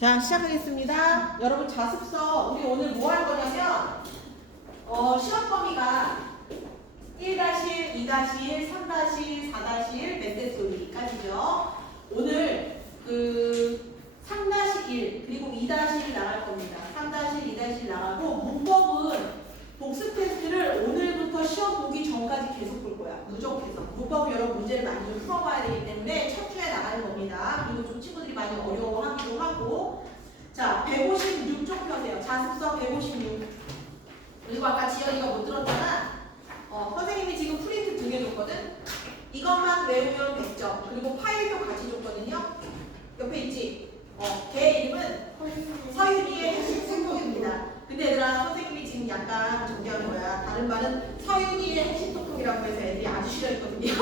자, 시작하겠습니다. 여러분 자습서 우리 오늘 뭐 할 거냐면 시험 범위가 1-1, 2-1, 3-1, 4-1, 멧돼소리까지죠. 오늘 그 3-1 그리고 2-1 나갈 겁니다. 3-1, 2-1 나가고 문법은 복습 테스트를 오늘부터 시험 보기 전까지 계속 볼 거야. 누적해서. 문법은 여러 문제를 많이 좀 풀어봐야 되기 때문에 첫 주에 나가는 겁니다. 그리고 좀 친구들이 많이 어려워하기도 하고. 자, 156쪽 펴세요. 자습서 156. 그리고 아까 지연이가 못 들었잖아. 선생님이 지금 프린트 2개 줬거든. 이것만 외우면 100점. 그리고 파일도 같이 줬거든요. 옆에 있지? 걔 이름은 서윤이의 핵심 생각입니다. 근데 얘들아, 선생님이 지금 약간 정리하는 거야. 다른 말은 서윤이의 핵심 톡톡이라고 해서 애들이 아주 싫어했거든요.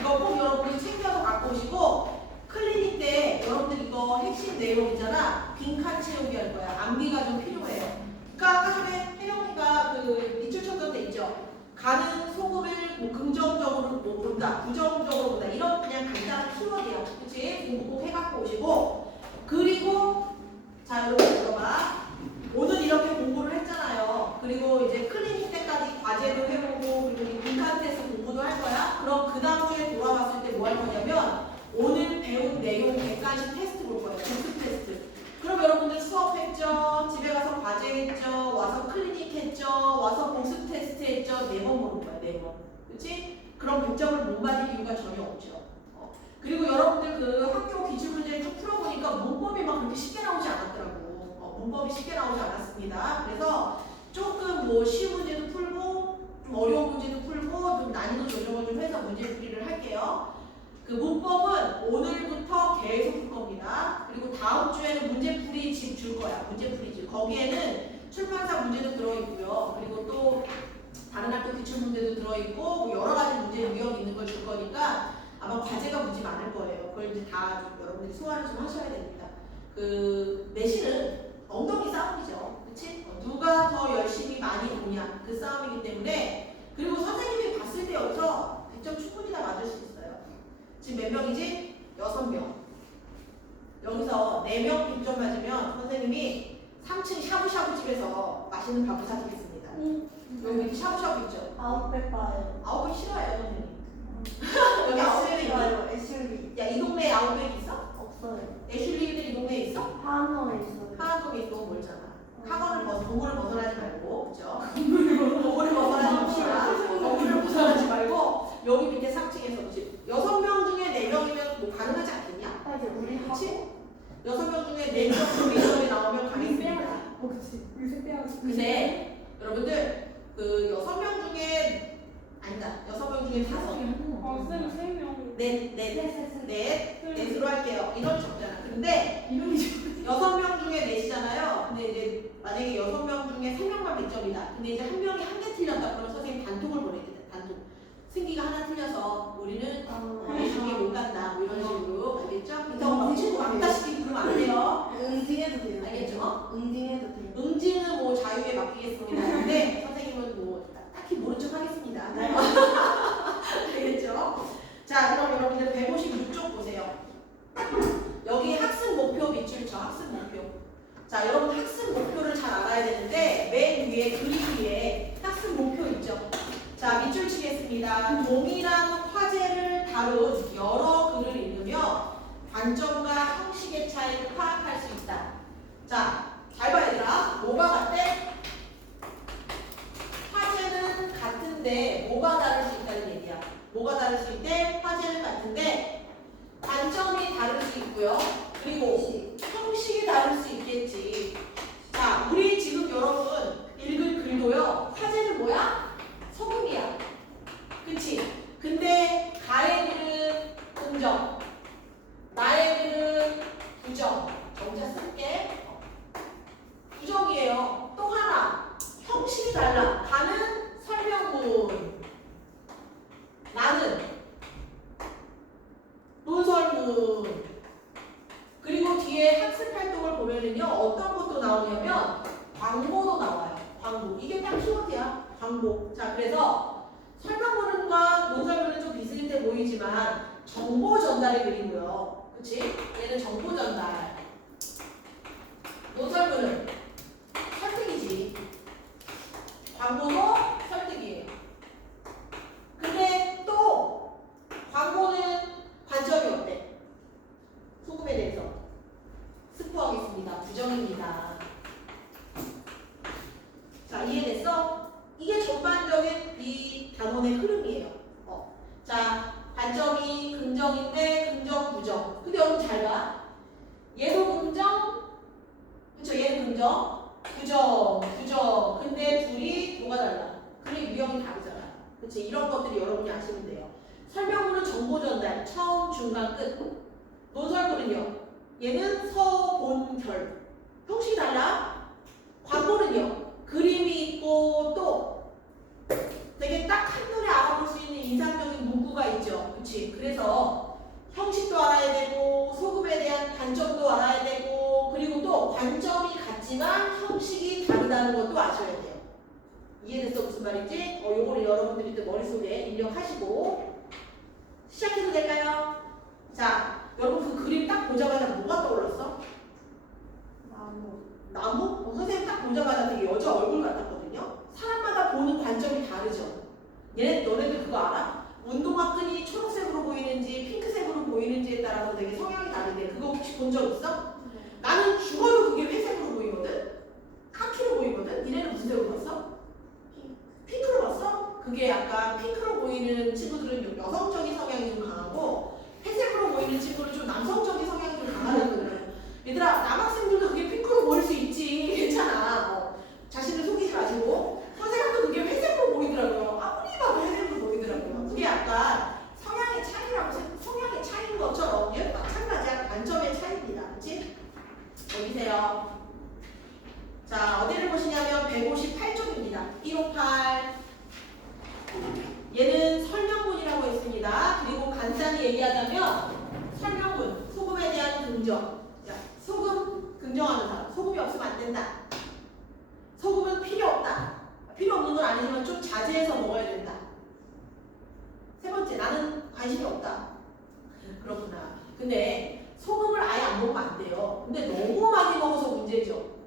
이거 꼭 여러분이 챙겨서 갖고 오시고, 클리닉 때 여러분들 이거 핵심 내용이잖아. 빈칸 채우기 할 거야. 암기가 좀 필요해요. 그러니까 아까 전에 혜영이가 그 밑줄 쳤던 데 있죠. 가는 소금을 뭐 긍정적으로 뭐 본다, 부정적으로 본다. 이런 그냥 간단한 키워드야. 그치? 공부 꼭 해갖고 오시고. 그리고 자, 여러분 들어봐. 오늘 이렇게 공부를 했잖아요. 그리고 이제 클리닉 때까지 과제도 해보고 그리고 빈칸 테스트 공부도 할 거야. 그럼 그 다음 주에 돌아왔을 때 뭐 할 거냐면 오늘 배운 내용 객관식 테스트 볼 거예요. 복습 테스트. 그럼 여러분들 수업했죠? 집에 가서 과제했죠? 와서 클리닉 했죠? 와서 복습 테스트 했죠? 4번 보는 거야. 4번. 그치? 그럼 100점을 못 맞을 이유가 전혀 없죠. 그리고 여러분들 그 학교 기출문제를 쭉 풀어보니까 문법이 막 그렇게 쉽게 나오지 않았더라고. 문법이 쉽게 나오지 않았습니다. 그래서 조금 뭐 쉬운 문제도 풀고 좀 어려운 문제도 풀고 좀 난이도 조정을 좀 해서 문제풀이를 할게요. 그 문법은 오늘부터 계속 풀 겁니다. 그리고 다음 주에는 문제풀이 집 줄 거야. 문제풀이 집. 거기에는 출판사 문제도 들어있고요. 그리고 또 다른 학교 기출 문제도 들어있고 뭐 여러 가지 문제 유형 있는 걸 줄 거니까 아마 과제가 무지 많을 거예요. 그걸 이제 다 여러분들이 소화를 좀 하셔야 됩니다. 그 내신은 엉덩이 싸움이죠. 그치? 누가 더 열심히 많이 보냐 그 싸움이기 때문에. 그리고 선생님이 봤을 때 여기서 100점 충분히 다 맞을 수 있어요. 지금 몇 명이지? 6명. 여기서 4명 100점 맞으면 선생님이 3층 샤브샤브 집에서 맛있는 밥을 사드리겠습니다. 여기 샤브샤브 있죠? 아웃백 봐요. 아웃백 싫어해요 선생님. 여기 아웃백이 있어요. SUV. 야, 이 동네에 아웃백 있어? 없어요. 애슐리들 이 동네에 있어? 하안동에 있어요. 하안동에 있어. 멀잖아. 동물을 벗어나지 말고, 그죠? 동물을 벗어나지 맙시다. 동물을 벗어나지 말고 여기 밑에 3층에서 집. 6명 중에 4명이면 뭐 가능하지 않겠냐? 아, 이제 우리 그치? 6명 중에 4명 중에 1명이 나오면 가겠습니다. 그치. 요새 빼야지. 근데 여러분들 그 6명 중에 아니다. 6명 중에 5명. 쌤 3명. 넷으로 할게요. 인원이 적잖아. 근데 6명 중에 넷이잖아요. 근데 이제 만약에 6명 중에 3명만 100점이다. 근데 이제 한 명이 한 개 틀렸다. 그러면 선생님 단톡을 보내겠다. 단톡. 승기가 하나 틀려서 우리는 중에 못 간다. 뭐 이런 식으로. 알겠죠? 그래서 막 친구 왕따 시키고 그러면 안 돼요. 응징해도 돼요. 알겠죠? 응징해도 돼요. 응징은 뭐 자유에 맡기겠습니다. 근데 선생님은 뭐 딱히 모른 척 하겠습니다. 알겠죠? 자, 그럼 여러분들 156쪽 보세요. 여기 학습 목표 밑줄 쳐. 학습 목표. 자, 여러분 학습 목표를 잘 알아야 되는데 맨 위에 그림 위에 학습 목표 있죠. 자, 밑줄 치겠습니다. 동일한 화제를 다룬 여러 글을 읽으며 관점과 형식의 차이를 파악할 수 있다. 자, 잘 봐야 되나? 뭐가 같대? 화제는 같은데 뭐가 다를 수 있다는 얘기야. 뭐가 다를 수 있대? 화제는 같은데 관점이 다를 수 있고요. 그리고 형식이 다를 수 있겠지. 자, 우리 지금 여러분 읽을 글도요. 화제는 뭐야? 소금이야. 그치? 근데 가의 글은 긍정, 나의 글은 부정. 정자 쓸게. 부정이에요. 또 하나, 형식이 달라. 가는 설명문, 나는 논설문. 그리고 뒤에 학습 활동을 보면은요, 어떤 것도 나오냐면 광고도 나와요. 광고. 이게 딱 키워드야. 광고. 자, 그래서 설명문과 논설문은 좀 비슷해 보이지만 정보 전달의 글이고요. 그치? 얘는 정보 전달. 논설문은 설득이지. 광고도 설득이에요. 근데 또 광고는 관점이 어때? 소금에 대해서 스포하겠습니다. 부정입니다. 자, 이해됐어? 이게 전반적인 이 단원의 흐름이에요. 자, 관점이 긍정인데 긍정, 부정. 근데 여러분 잘 봐. 얘도 긍정, 그쵸? 얘는 긍정, 부정, 부정. 근데 둘이 뭐가 달라? 그래 유형이 다르잖아. 그치? 이런 것들이 여러분이 아시면 돼요. 설명문은 정보 전달, 처음, 중간, 끝. 논설문은요. 얘는 서, 본, 결. 형식이 달라. 광고는요. 그림이 있고 또 되게 딱 한눈에 알아볼 수 있는 인상적인 문구가 있죠. 그치? 그래서 형식도 알아야 되고 소금에 대한 관점도 알아야 되고 그리고 또 관점이 같지만 형식이 다르다는 것도 아셔야 돼요. 이해됐어? 무슨 말인지? 요거를 여러분들이 또 머릿속에 입력하시고 시작해도 될까요? 자, 여러분 그 그림 딱 보자마자 뭐가 떠올랐어? 나무? 선생님 딱 보자마자 되게 여자 얼굴 같았거든요. 사람마다 보는 관점이 다르죠. 너네들 그거 알아? 운동화 끈이 초록색으로 보이는지 핑크색으로 보이는지에 따라서 되게 성향이 다른데 그거 혹시 본 적 있어? 나는 죽어도 그게 회색으로 보이거든? 카키로 보이거든? 니네는 무슨 색으로 봤어? 핑크로 봤어? 그게 약간 핑크로 보이는 친구들은 좀 여성적인 성향이 좀 강하고 회색으로 보이는 친구는 좀 남성적인 성향이 좀 강하다는 거예요. 얘들아, 남학생들도 그게 핑크로 보일 수 있지. 괜찮아. 자신을 속이지 마시고. 선생님도 그게 회색으로 보이더라고요. 아무리 봐도 회색으로 보이더라고요. 그게 약간 성향의 차이인 것처럼 얘도 마찬가지야. 관점의 차이입니다. 그치? 여기세요. 자, 어디를 보시냐면 158쪽입니다. 158. 얘는 설명문이라고 했습니다. 그리고 간단히 얘기하자면 설명문, 소금에 대한 긍정. 자, 소금 긍정하는 사람. 소금이 없으면 안 된다. 소금은 필요 없다. 필요 없는 건 아니지만 좀 자제해서 먹어야 된다. 세 번째, 나는 관심이 없다. 그렇구나. 근데 소금을 아예 안 먹으면 안 돼요. 근데 너무 많이 먹어서 문제죠.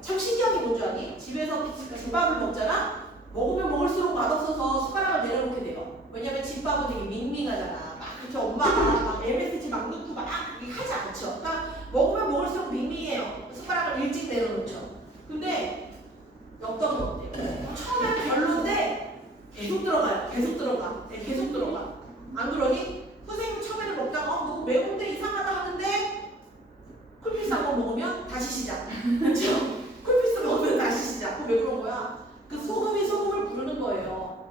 참 신기한 게 뭔지 아니? 집에서 집밥을 먹잖아? 먹으면 먹을수록 맛없어서 숟가락을 내려놓게 돼요. 왜냐면 집밥은 되게 밍밍하잖아. 막 그쵸? 엄마가 막 MSG 막 넣고 막 하지 않죠. 그러니까 먹으면 먹을수록 밍밍해요. 숟가락을 일찍 내려놓죠. 근데 엽떡은 어때요? 처음엔 별론데 계속 들어가요. 계속 들어가. 네, 계속 들어가. 안 그러니? 선생님 처음에는 먹다가 너무 매운데 이상하다 하는데 쿨피스 한번 먹으면 다시 시작. 그렇죠? 쿨피스 먹으면 다시 시작. 그거 왜 그런 거야? 그 소금이 소금을 부르는 거예요.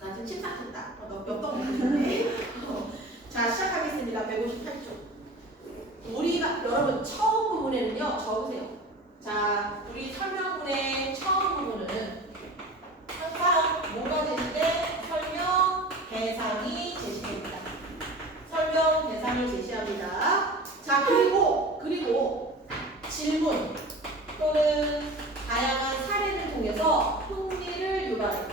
나 지금 침삭했다. 엽떡 먹겠네. 자, 시작하겠습니다. 158쪽. 우리가 여러분 처음 부분에는요. 적으세요. 자, 우리 설명문의 처음 부분은 항상 뭐가 제시돼? 설명 대상이 제시됩니다. 설명 대상을 제시합니다. 자, 그리고 질문 또는 다양한 사례를 통해서 흥미를 유발해요.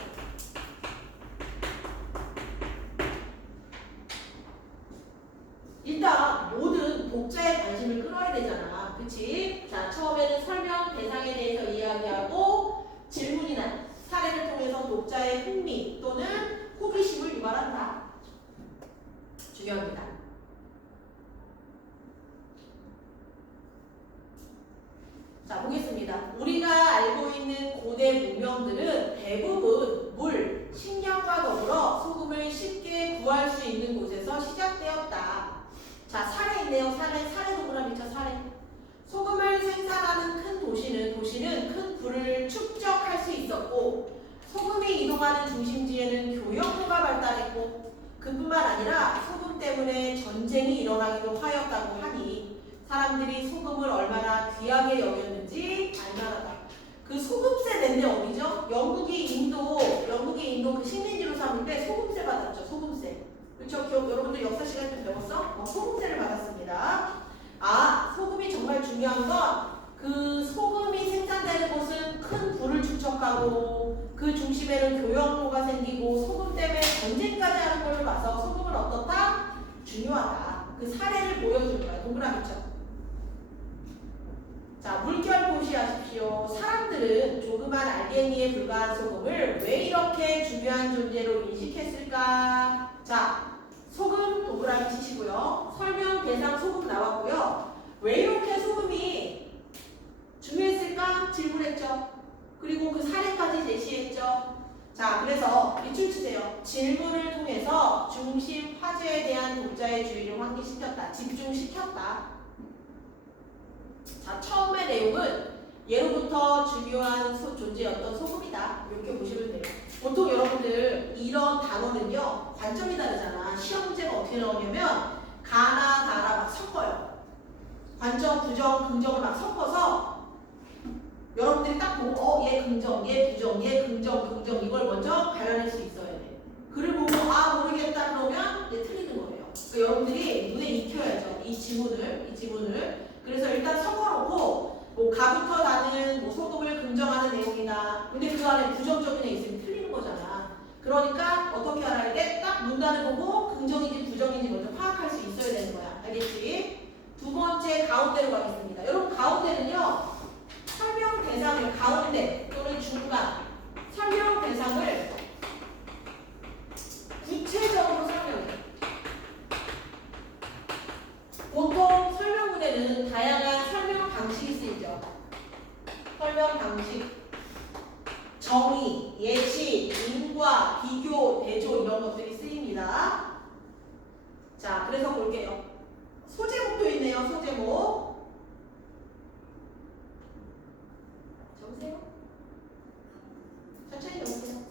일단 모든 독자의 관심을 끌어야 되잖아. 그치? 자, 처음에는 설명 대상에 대해서 이야기하고 질문이나 사례를 통해서 독자의 흥미 또는 호기심을 유발한다. 중요합니다. 자, 보겠습니다. 우리가 알고 있는 고대 문명들은 대부분 물, 식량과 더불어 소금을 쉽게 구할 수 있는 곳에서 시작되었다. 자, 사례 있네요. 사례 동그라미 쳐, 사례. 소금을 생산하는 큰 도시는 큰 부를 축적할 수 있었고 소금이 이동하는 중심지에는 교역로가 발달했고 그뿐만 아니라 소금 때문에 전쟁이 일어나기도 하였다고 하니 사람들이 소금을 얼마나 귀하게 여겼는지 알만하다. 그 소금세 낸 데 어디죠? 영국이 인도 그 식민지로 삼을 때 소금세 받았죠. 소금세. 그렇죠? 여러분들 역사 시간에 좀 배웠어? 소금세를 받았습니다. 아, 소금이 정말 중요한 건 그 소금이 생산되는 곳은 큰 부를 축적하고 그 중심에는 교역로가 생기고 소금 때문에 전쟁까지 하는 걸로 봐서 소금은 어떻다? 중요하다. 그 사례를 보여주는 거야. 동그라미죠. 자, 물결 표시하십시오. 사람들은 조그만 알갱이에 불과한 소금을 왜 이렇게 중요한 존재로 인식했을까? 자, 소금 동그라미 치시고요. 설명 대상 소금 나왔고요. 왜 이렇게 소금이 중요했을까? 질문했죠. 그리고 그 사례까지 제시했죠. 자, 그래서 밑줄 치세요. 질문을 통해서 중심 화제에 대한 독자의 주의를 환기시켰다. 집중시켰다. 자, 처음의 내용은 예로부터 중요한 존재였던 소금이다. 이렇게 보시면 돼요. 보통 여러분들 이런 단어는요, 관점이 다르잖아. 시험 문제가 어떻게 나오냐면 가나 다라 막 섞어요. 관점, 부정, 긍정을 막 섞어서 여러분들이 딱 보고 얘 긍정, 얘 부정, 얘 긍정, 긍정 이걸 먼저 갈라낼 수 있어야 돼. 글을 보고 모르겠다 그러면 얘 틀리는 거예요. 그러니까 여러분들이 눈에 익혀야죠. 이 지문을. 그래서 일단 섞어놓고 뭐 가부터 나는 뭐 소금을 긍정하는 내용이다. 근데 그 안에 부정적인 애 있으면 틀리는 거잖아. 그러니까 어떻게 알아야 돼? 딱 문단을 보고 긍정인지 부정인지 먼저 파악할 수 있어야 되는 거야. 알겠지? 두 번째 가운데로 가겠습니다. 여러분 가운데는요. 설명 대상을 가운데 또는 중간 설명 대상을 구체적으로 설명해요. 보통 설명문에는 다양한 설명 방식이 쓰이죠. 설명 방식, 정의, 예시, 인과, 비교, 대조 이런 것들이 쓰입니다. 자, 그래서 볼게요. 소제목도 있네요. 소제목. 적으세요. 천천히 적으세요.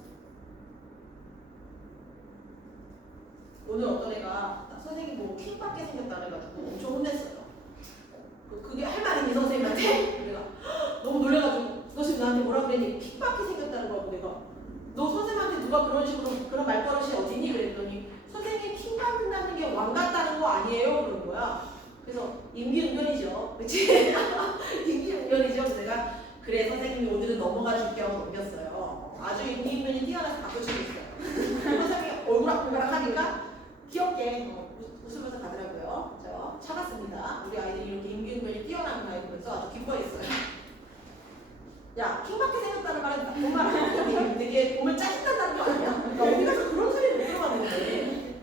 오늘 어떤 애가 선생님 보고 킹받게 생겼다 그래가지고 엄청 혼냈어요. 그게 할 말이니 선생님한테? 내가 너무 놀래가지고 너 지금 나한테 뭐라 그랬니? 킹받게 생겼다는 거고 내가 너 선생님한테 누가 그런 식으로 그런 말버릇이 어디니? 그랬더니 선생님 킹받는다는 게 왕 같다는 거 아니에요? 그런 거야. 그래서 임기응변이죠. 그치? 임기응변이죠. 그래서 내가 그래 선생님이 오늘은 넘어가 줄게 하고 넘겼어요. 아주 임기응변이 뛰어나서 바꿔주고 있어요. 선생님이 얼굴 아프가락 하니까 귀엽게 웃으면서 가더라고요. 저 참았습니다. 우리 아이들이 이렇게 임기응변이 뛰어난 아이 보면서 아주 기뻐했어요. 야, 킹받게 생겼다는 말은 정말 한국적이야. 되게 몸을 짜증난다는 거 아니야? 그러니까 어디 가서 그런 소리를 못 들어봤는데.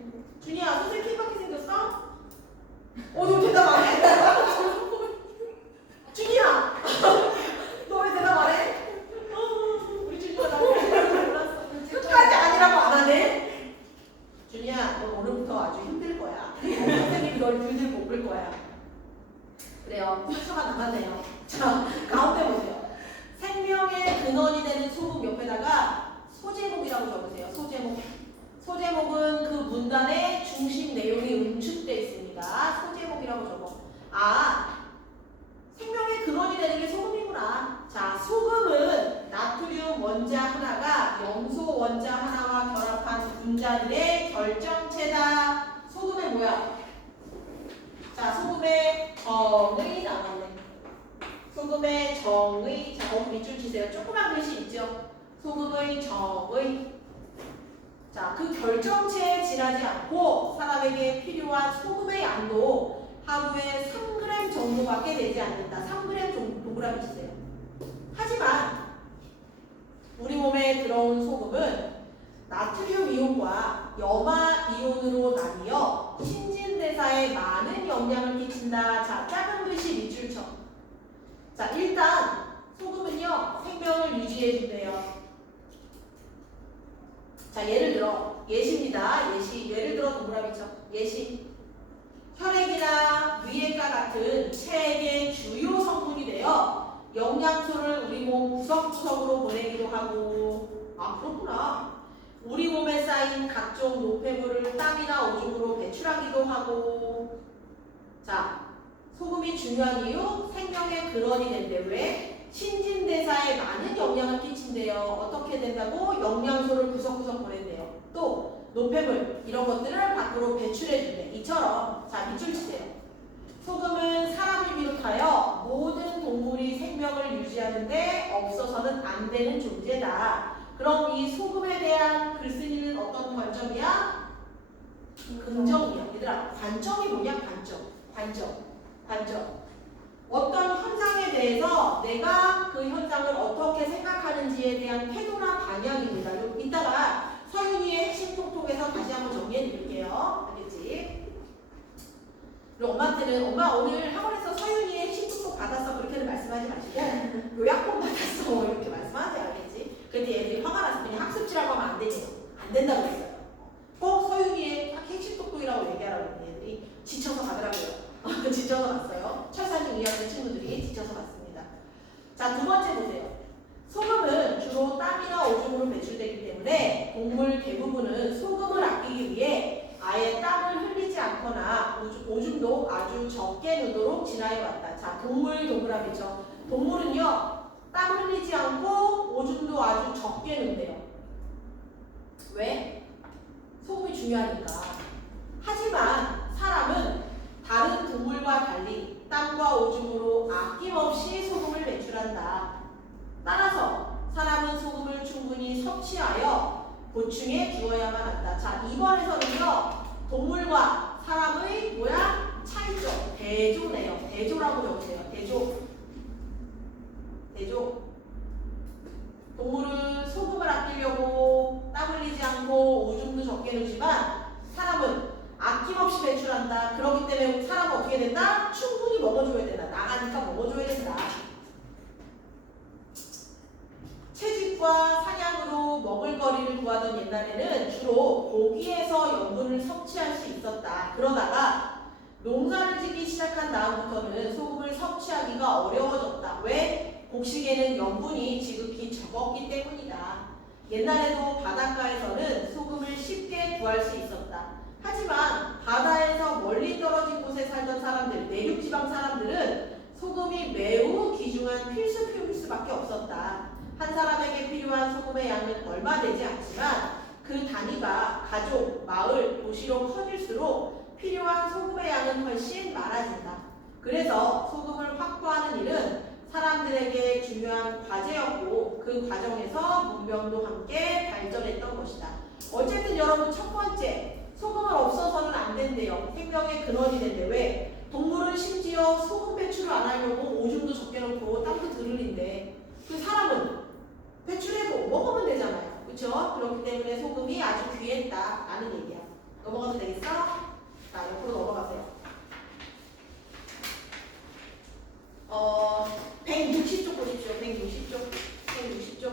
준이야, 선생님 킹받게 생겼어? 너 대답 안 해? 준이야! 너 왜 대답 안 해? 우리 준이가 너무 몰랐어. 끝까지 아니라고 안 하네? 준이야, 너 오늘부터 아주 힘들 거야. 선생님이 널 들들 볶을 거야. 그래요. 3초가 남았네요. 자, 가운데 보세요. 생명의 근원이 되는 소금 옆에다가 소제목이라고 적으세요. 소제목. 소제목은 그 문단의 중심 내용이 응축되어 있습니다. 소제목이라고 적어. 생명의 근원이 되는 게 소금이구나. 자, 소금은 나트륨 원자 하나가 염소 원자 하나와 결합한 분자들의 결정체다. 소금의 뭐야? 자, 소금의 정의 나왔네. 소금의 정의. 자, 거기 밑줄 치세요. 조그만 글씨 있죠? 소금의 정의. 자, 그 결정체에 지나지 않고 사람에게 필요한 소금의 양도 하루에 3g 정도밖에 되지 않는다. 3g 정도 동그라미 치세요. 하지만 우리 몸에 들어온 소금은 나트륨 이온과 염화 이온으로 나뉘어 신진대사에 많은 영향을 끼친다. 자, 작은 글씨 밑줄 쳐. 자, 일단 소금은요 생명을 유지해준대요. 자, 예를 들어 예시입니다. 예를 들어 동그라미 쳐. 예시. 혈액이나 위액과 같은 체액의 주요 성분이 되어 영양소를 우리 몸 구석구석으로 보내기도 하고. 그렇구나. 우리 몸에 쌓인 각종 노폐물을 땀이나 오줌으로 배출하기도 하고. 자, 소금이 중요한 이유 생명의 근원이 된대. 왜? 신진대사에 많은 영향을 끼친대요. 어떻게 된다고? 영양소를 구석구석 보낸대요. 또 노폐물 이런 것들을 밖으로 배출해준대. 이처럼 자, 밑줄 치세요. 소금은 사람을 비롯하여 모든 동물이 생명을 유지하는데 없어서는 안 되는 존재다. 그럼 이 소금에 대한 글쓴이는 어떤 관점이야? 긍정이야. 얘들아, 관점이 뭐냐? 관점. 관점. 어떤 현상에 대해서 내가 그 현상을 어떻게 생각하는지에 대한 태도나 방향입니다. 이따가 서윤이의 핵심 톡톡에서 다시 한번 정리해 드릴게요. 알겠지? 그리고 엄마한테는 엄마 오늘 학원에서 서윤이의 핵심 톡톡 받았어 그렇게는 말씀하지 마시고 요약본 받았어 이렇게 말씀하세요. 알겠지? 근데 얘들이 화가 나서 그냥 학습지라고 하면 안 되죠. 안 된다고 했어요. 꼭 서윤이의 핵심 톡톡이라고 얘기하라고 했더니 얘들이 지쳐서 가더라고요. 지쳐서 갔어요. 철사중 2학년 친구들이 지쳐서 갔습니다. 자, 두 번째 보세요. 소금은 주로 땀이나 오줌으로 배출되기 때문에 동물 대부분은 소금을 아끼기 위해 아예 땀을 흘리지 않거나 오줌도 아주 적게 넣도록 진화해왔다. 자, 동물하겠죠. 동물은요, 땀 흘리지 않고 오줌도 아주 적게 넣는데요. 왜? 소금이 중요하니까. 하지만 사람은 다른 동물과 달리 땀과 오줌으로 아낌없이 소금을 배출한다. 따라서 사람은 소금을 충분히 섭취하여 보충해 주어야만 한다. 자, 이번에서는요, 동물과 사람의 차이점. 대조네요. 대조라고 적으세요. 대조. 동물은 소금을 아끼려고 땀 흘리지 않고 오줌도 적게 넣지만 사람은 아낌없이 배출한다. 그렇기 때문에 사람은 어떻게 된다? 충분히 먹어줘야 된다. 나가니까 먹어줘야 된다. 채집과 사냥으로 먹을거리를 구하던 옛날에는 주로 고기에서 염분을 섭취할 수 있었다. 그러다가 농사를 짓기 시작한 다음부터는 소금을 섭취하기가 어려워졌다. 왜? 곡식에는 염분이 지극히 적었기 때문이다. 옛날에도 바닷가에서는 소금을 쉽게 구할 수 있었다. 하지만 바다에서 멀리 떨어진 곳에 살던 사람들, 내륙지방 사람들은 소금이 매우 귀중한 필수 표기수밖에 없었다. 한 사람에게 필요한 소금의 양은 얼마 되지 않지만 그 단위가 가족, 마을, 도시로 커질수록 필요한 소금의 양은 훨씬 많아진다. 그래서 소금을 확보하는 일은 사람들에게 중요한 과제였고 그 과정에서 문명도 함께 발전했던 것이다. 어쨌든 여러분 첫 번째, 소금은 없어서는 안 된대요. 생명의 근원이 된대. 왜? 동물은 심지어 소금 배출을 안 하려고 오줌도 적게 넣고 땀도 덜 흘린대. 그 사람은 배출해도 먹으면 되잖아요. 그렇죠? 그렇기 때문에 소금이 아주 귀했다라는 얘기야. 넘어가도 되겠어? 자, 옆으로 넘어가세요. 160쪽 보십시오. 160쪽.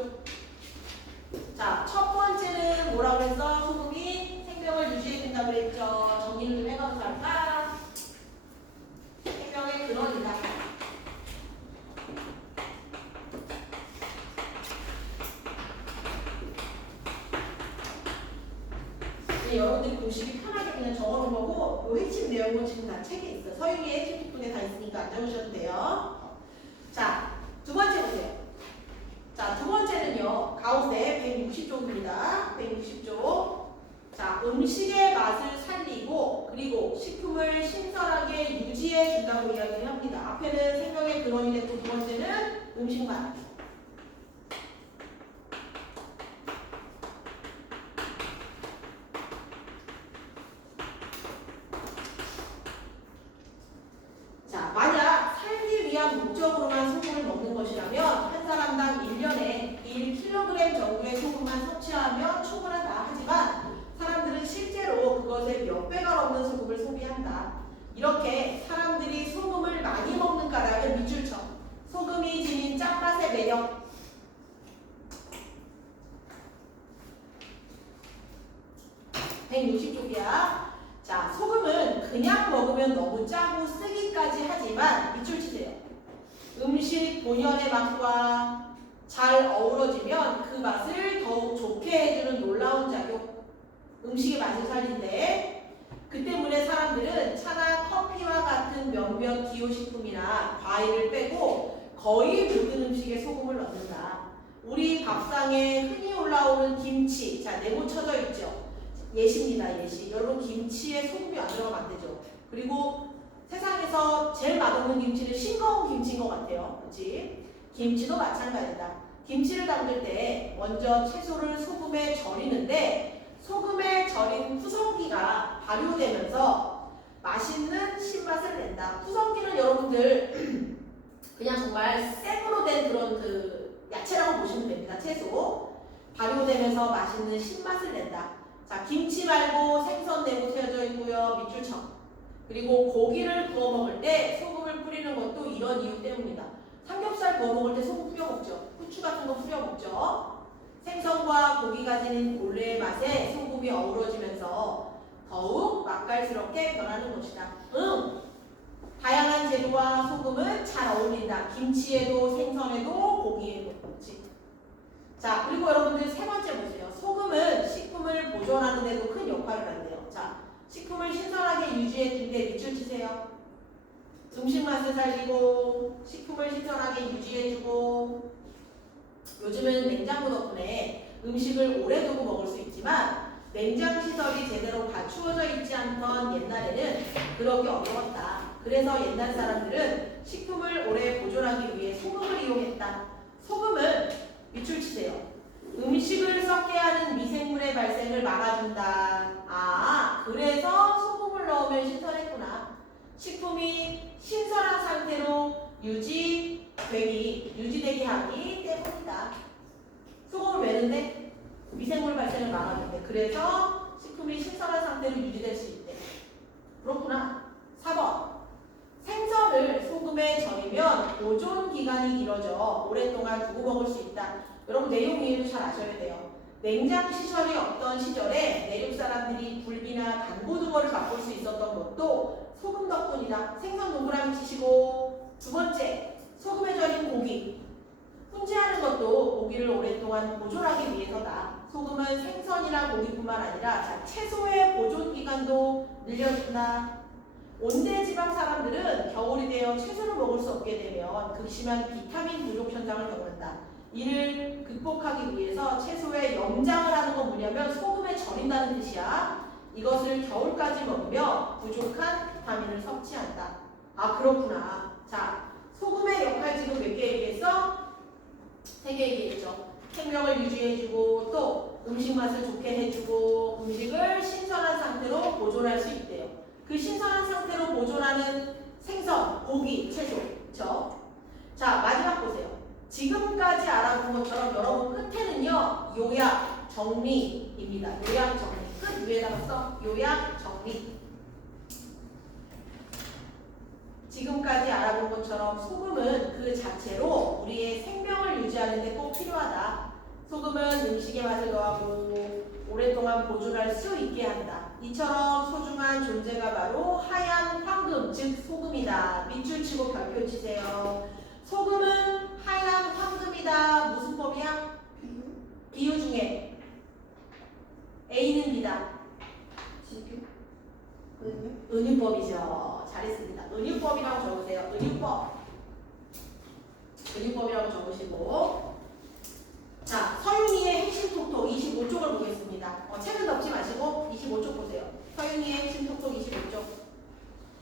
자, 첫 번째는 뭐라고 했어? 소금이 생명을 유지해야 된다고 그랬죠. 정리를 좀 해가면서 할까? 생명의 근원이다. 여러분들이 보시기 편하게 그냥 적어놓은 거고 이 핵심 내용은 지금 다 책에 있어요. 서윤이의 핵심 톡톡에 다 있으니까 안 적으셔도 돼요. 자, 두 번째 보세요. 자, 두 번째는요. 가운데 160쪽입니다. 160쪽. 자, 음식의 맛을 살리고 그리고 식품을 신선하게 유지해 준다고 이야기를 합니다. 앞에는 생명의 근원이 됐고 두 번째는 음식 맛. 자, 만약 살기 위한 목적으로만 소금을 먹는 것이라면 한 사람당 1년에 1kg 정도의 소금만 섭취하면 충분하다. 하지만 사람들은 실제로 그것의 몇 배가 넘는 소금을 소비한다. 이렇게 사람들이 소금을 많이 먹는 까닭은 밑줄 쳐. 소금이 지닌 짠맛의 매력. (160쪽이야) 자, 소금은 그냥 먹으면 너무 짜고 쓰기까지 하지만 밑줄 치세요. 음식 본연의 맛과 잘 어우러지면 그 맛을 더욱 좋게 해주는 놀라운 작용. 음식의 맛을 살린대. 그 때문에 사람들은 차나 커피와 같은 몇몇 기호식품이나 과일을 빼고 거의 모든 음식에 소금을 넣는다. 우리 밥상에 흔히 올라오는 김치, 자, 네모 쳐져 있죠. 예시입니다. 예시. 여러분 김치에 소금이 안 들어가면 안 되죠. 그리고 세상에서 제일 맛없는 김치는 싱거운 김치인 것 같아요. 그렇지? 김치도 마찬가지다. 김치를 담글 때 먼저 채소를 소금에 절이는데 소금에 절인 후성기가 발효되면서 맛있는 신맛을 낸다. 푸성기는 여러분들 그냥 정말 생으로 된 그런 그 야채라고 보시면 됩니다. 채소. 발효되면서 맛있는 신맛을 낸다. 자, 김치 말고 생선 내고 세워져 있고요. 밑줄청. 그리고 고기를 구워 먹을 때 소금을 뿌리는 것도 이런 이유 때문이다. 삼겹살 구워 먹을 때 소금 뿌려 먹죠. 후추 같은 거 뿌려 먹죠. 생선과 고기가 지닌 본래의 맛에 소금이 어우러지면서 더욱 맛깔스럽게 변하는 것이다. 다양한 재료와 소금은 잘 어울린다. 김치에도 생선에도 고기에도. 그렇지. 자, 그리고 여러분들 세 번째 보세요. 소금은 식품을 보존하는 데도 큰 역할을 한대요. 자, 식품을 신선하게 유지해주는데 밑줄 치세요. 음식 맛을 살리고 식품을 신선하게 유지해주고 요즘은 냉장고 덕분에 음식을 오래 두고 먹을 수 있지만 냉장 시설이 제대로 갖추어져 있지 않던 옛날에는 그러기 어려웠다. 그래서 옛날 사람들은 식품을 오래 보존하기 위해 소금을 이용했다. 소금은 밑줄 치세요. 음식을 썩게 하는 미생물의 발생을 막아준다. 아, 그래서 소금을 넣으면 신선했구나. 식품이 신선한 상태로 유지되게 하기 때문이다. 소금을 왜 넣는데? 미생물 발생을 막아준대. 그래서 식품이 신선한 상태로 유지될 수 있대. 그렇구나. 4번. 생선을 소금에 절이면 보존 기간이 길어져 오랫동안 두고 먹을 수 있다. 여러분 내용 이해도 잘 아셔야 돼요. 냉장 시설이 없던 시절에 내륙 사람들이 굴비나 간고등어를 맛볼 수 있었던 것도 소금 덕분이다. 생선 동그라미 치시고. 두 번째, 소금에 절인 고기. 훈제하는 것도 고기를 오랫동안 보존하기 위해서다. 소금은 생선이나 고기뿐만 아니라 채소의 보존 기간도 늘려준다. 온대 지방 사람들은 겨울이 되어 채소를 먹을 수 없게 되면 극심한 비타민 부족 현상을 겪는다. 이를 극복하기 위해서 채소에 염장을 하는 건 뭐냐면 소금에 절인다는 뜻이야. 이것을 겨울까지 먹으며 부족한 비타민을 섭취한다. 아, 그렇구나. 자, 소금의 역할 지금 몇 개 얘기했어? 3개 얘기했죠. 생명을 유지해주고 또 음식 맛을 좋게 해주고 음식을 신선한 상태로 보존할 수 있대요. 그 신선한 상태로 보존하는 생선, 고기, 채소. 그렇죠? 자, 마지막 보세요. 지금까지 알아본 것처럼 여러분 끝에는요. 요약, 정리입니다. 요약, 정리. 끝 위에다가 써. 요약, 정리. 지금까지 알아본 것처럼 소금은 그 자체로 우리의 생명을 유지하는 데 꼭 필요하다. 소금은 음식의 맛을 더하고 오랫동안 보존할 수 있게 한다. 이처럼 소중한 존재가 바로 하얀 황금, 즉 소금이다. 밑줄 치고 별표 치세요. 소금은 하얀 황금이다. 무슨 법이야? 비유 중에 A는 B다. 은유법이죠. 잘했습니다. 은유법이라고 적으세요. 은유법이라고 적으시고. 자, 서윤이의 핵심 톡톡 25쪽을 보겠습니다. 책은 덮지 마시고 25쪽 보세요. 서윤이의 핵심 톡톡 25쪽.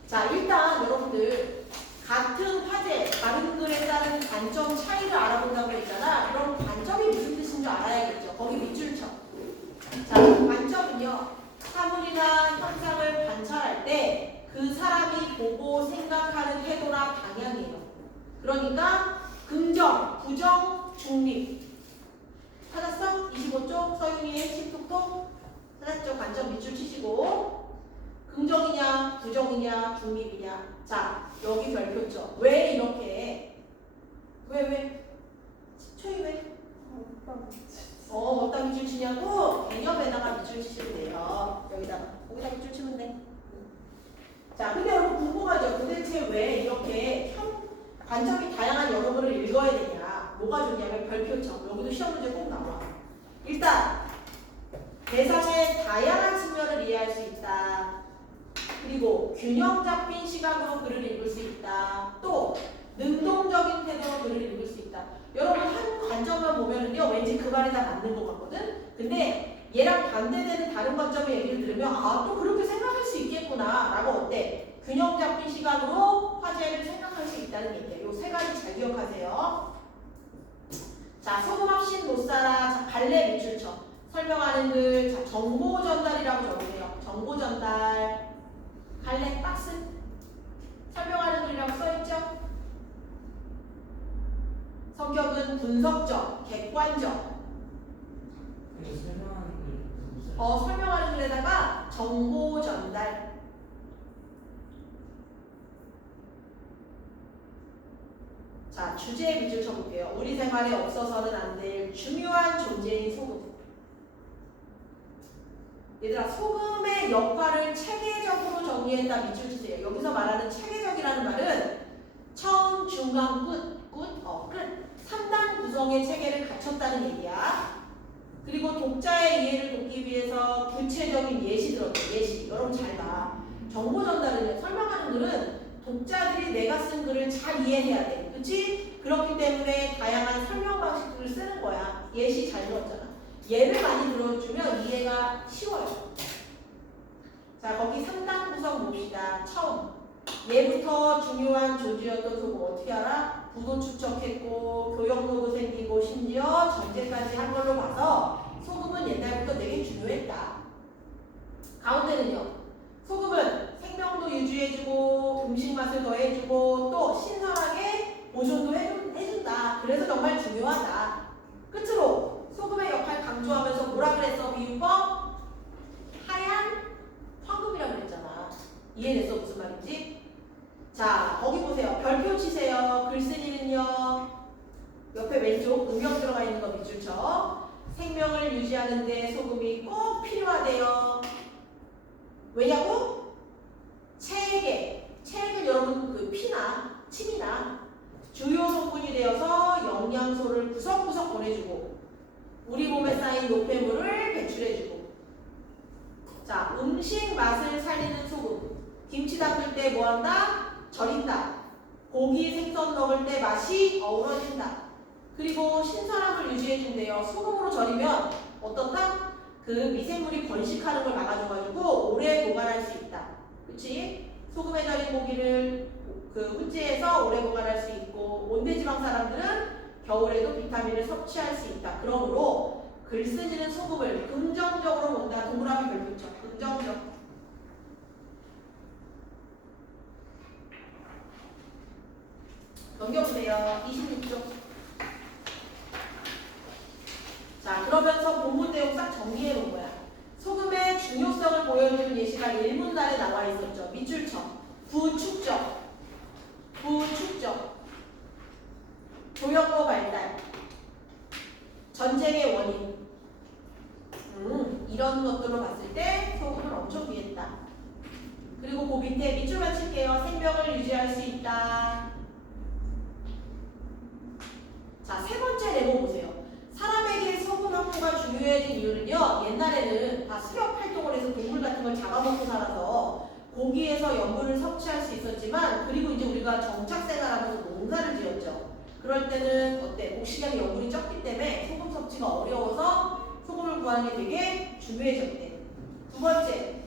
자, 일단 여러분들 같은 화제, 다른 글에 따른 관점 차이를 알아본다고 했잖아. 그럼 관점이 무슨 뜻인지 알아야겠죠. 거기 밑줄 쳐. 자, 관점은요. 사물이나 현상을 관찰할 때 그 사람이 보고 생각하는 태도나 방향이에요. 그러니까 긍정, 부정, 중립. 찾았어? 25쪽 서윤이의 핵심 톡톡 찾았죠? 관점 밑줄 치시고. 긍정이냐, 부정이냐, 중립이냐. 자, 여기 별표죠. 왜 이렇게? 왜? 초이 왜? 어디다 밑줄 치냐고? 개념에다가 밑줄 치시면 돼요. 거기다 밑줄 치면 돼. 자, 근데 여러분 궁금하죠? 도대체 왜 이렇게 관점이 다양한 여러분을 읽어야 되냐? 뭐가 좋냐면 별표죠. 여기도 시험 문제 꼭 나와. 일단 대상의 다양한 측면을 이해할 수 있다. 그리고 균형 잡힌 시각으로 글을 읽을 수 있다. 또 능동적인 태도로 글을 읽을 수 있다. 여러분 한 관점만 보면은요 왠지 그 말이 다 맞는 것 같거든. 근데 얘랑 반대되는 다른 관점의 얘기를 들으면 아, 또 그렇게 생각할 수 있겠구나 라고 어때? 균형 잡힌 시각으로 화제를 생각할 수 있다는 얘기예요. 요 세 가지 잘 기억하세요. 자, 소금 없인 못 살아. 자, 갈래 밑줄 쳐. 설명하는 글. 자, 정보 전달이라고 적으세요. 정보 전달. 갈래? 박스? 설명하는 글이라고 써있죠? 성격은 분석적, 객관적. 이거 설명하는 게 무슨 설명하는 글에다가 정보 전달. 자, 주제에 밑줄 쳐볼게요. 우리 생활에 없어서는 안 될 중요한 존재인 소금. 얘들아, 소금의 역할을 체계적으로 정리했다 밑줄 치세요. 여기서 말하는 체계적이라는 말은 처음, 중간, 끝, 끝 3단 구성의 체계를 갖췄다는 얘기야. 그리고 독자의 이해를 돕기 위해서 구체적인 예시 들었죠. 예시. 여러분 잘 봐. 정보 전달을 설명하는 글은 독자들이 내가 쓴 글을 잘 이해해야 돼. 그렇지? 그렇기 때문에 다양한 설명 방식들을 쓰는 거야. 예시 잘 들었잖아. 예를 많이 들어주면 이해가 쉬워요. 자, 거기 3단 구성 봅시다. 처음. 예부터 중요한 조지였던 소금 어떻게 알아? 부도 축적했고 교역로도 생기고 심지어 전제까지 한 걸로 봐서 소금은 옛날부터 되게 중요했다. 가운데는요. 소금은 생명도 유지해주고 음식 맛을 더해주고 또 신선하게 보존도 해준다. 그래서 정말 중요하다. 끝으로 소금의 역할 강조하면서 뭐라 그랬어? 비유법? 하얀 황금이라고 그랬잖아. 이해됐어? 무슨 말인지? 자, 거기 보세요. 별표 치세요. 글쓴이는요. 옆에 왼쪽 음영 들어가 있는 거 밑줄 쳐. 생명을 유지하는데 소금이 꼭 필요하대요. 왜냐고? 체액에. 체액은 여러분 그 피나 침이나 주요 성분이 되어서 영양소를 구석구석 보내주고 우리 몸에 쌓인 노폐물을 배출해주고. 자, 음식 맛을 살리는 소금. 김치 담글 때 뭐한다? 절인다. 고기 생선 먹을 때 맛이 어우러진다. 그리고 신선함을 유지해준대요. 소금으로 절이면 어떻다? 그 미생물이 번식하는 걸 막아줘가지고 오래 보관할 수 있다. 그치? 소금에 절인 고기를 그 훈제해서 오래 보관할 수 있고 온대지방 사람들은 겨울에도 비타민을 섭취할 수 있다. 그러므로 글쓴이는 소금을 긍정적으로 본다. 동그라미 별표죠. 긍정적. 넘겨보세요. 26쪽. 자, 그러면서 본문 내용 싹 정리해 놓은 거야. 소금의 중요성을 보여주는 예시가 1문단에 나와 있었죠. 밑줄 쳐. 부축적. 부축적. 교역로 발달. 전쟁의 원인. 이런 것들로 봤을 때 소금은 엄청 귀했다. 그리고 그 밑에 밑줄만 칠게요. 생명을 유지할 수 있다. 자, 세 번째 레고 보세요. 사람에게 소금 확보가 중요해진 이유는요. 옛날에는 다 수렵 활동을 해서 동물 같은 걸 잡아먹고 살아서 고기에서 염분을 섭취할 수 있었지만 그리고 이제 우리가 정착 생활하면서 농사를 지었죠. 그럴 때는 어때? 곡식량의 염분이 적기 때문에 소금 섭취가 어려워서 소금을 구하는 게 되게 중요해졌대. 두 번째,